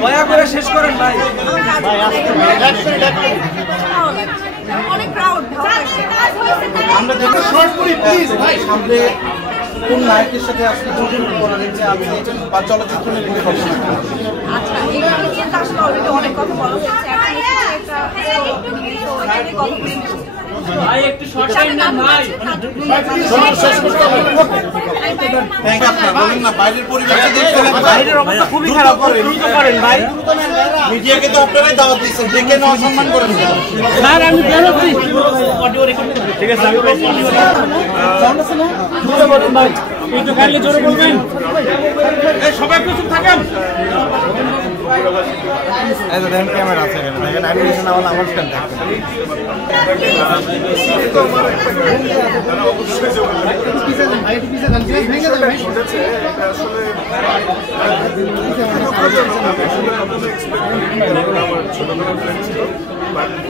দয়া করে শেষ করেন ভাই। সামনে কোন নায়কের সাথে আজকে বা চলচ্চিত্র নিয়ে করছি। আচ্ছা, এগুলো নিয়ে তো আসলে অলরেডি অনেক কথা বলা হয়েছে। ভাই একটু শর্ট টাইম না ভাই, বাইরের পরিবেশটা দেখতে বাইরের অবস্থা খুবই খারাপ করেন ভাই। মিডিয়াকে তো আপনারাই দাওয়াত দিচ্ছেন, দেখে না অসম্মান করেন স্যার। আমি বেরোচ্ছি, অডিও রেকর্ড ঠিক আছে। আমি বলুন ভাই, একটু কাইন্ডলি জোরে বলবেন। এই সবাই একটু চুপ থাকেন। এই তো দেখেন ক্যামেরা আছে, দেখেন অ্যানিমেশন আমার স্ট্যান্ড থাকে।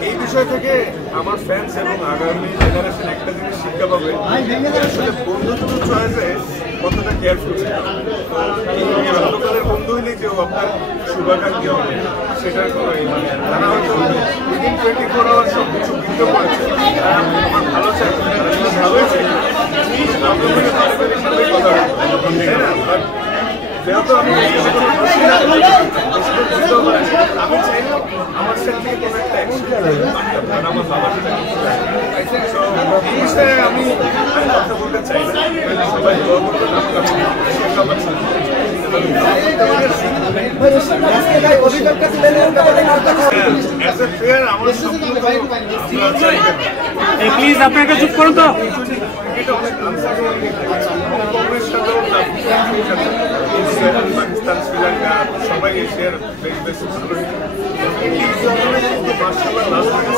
এই বিষয় থেকে আমার ফ্যান্স এবং আগামী জেনারেশন একটা জিনিস শিক্ষা পাবে, আসলে বন্ধুত্ব চয়েসে কতটা কেয়ারফুল। ছোটকালের বন্ধু হইলে কেউ আপনার শুভাকাঙ্ক্ষী হবে, সেটার কোনো মানে তারা হয়তো উইদিন 24 আওয়ার সব কিছু বৃদ্ধ করেছে, আমার ভালো চাই, ভালো হয়েছে কথা যেহেতু আমি চাই আমার সাথে থেকে কোনো একটা অ্যাকশন আমার বাবা এই বিষয়ে আমি কথা বলতে চাই না। সবাই দোয়া করবেন প্লিজ আপনাকে চুপ করুন তো। পাকিস্তান, শ্রীলঙ্কা সবাই এশিয়ার বেশ বেশ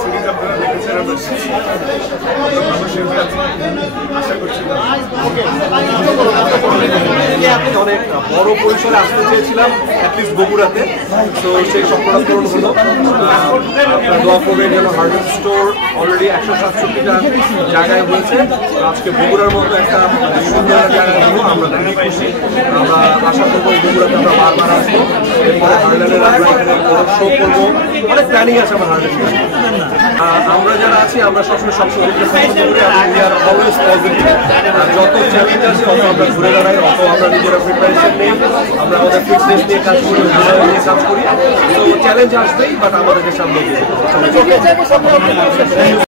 সিরিজ আপনারা দেখেছেন, আশা করছি অনেক বড় পরিসরে আসতে চেয়েছিলাম অ্যাটলিস্ট বগুড়াতে, তো সেই স্বপ্নটা পূরণ হলো। দোয়া করবেন যেন হার্ভেস্ট স্টোর অলরেডি 167টা জায়গায় হয়েছে, আজকে বগুড়ার মতো একটা সুন্দর জায়গায় হলো, আমরা খুবই খুশি। আমরা আশা করবো এই বগুড়াতে আমরা বারবার আসবো, এরপরে হার্ডেনের আমরা এখানে বড় শো করবো, অনেক প্ল্যানিং আছে আমার হার্ডেনের। আমরা যারা আছি আমরা সবসময় সবসময় পছন্দ করি, উই আর অলওয়েজ পজিটিভ। যত চ্যালেঞ্জ আছে অত আমরা ঘুরে দাঁড়াই, অত আমরা নিজেরা প্রিপারেশন নেই, আমরা আমাদের ফিটনেস নিয়ে কাজ করি, নিয়ে কাজ করি। তো চ্যালেঞ্জ আসবেই, বাট আমাদেরকে সামনে দিয়ে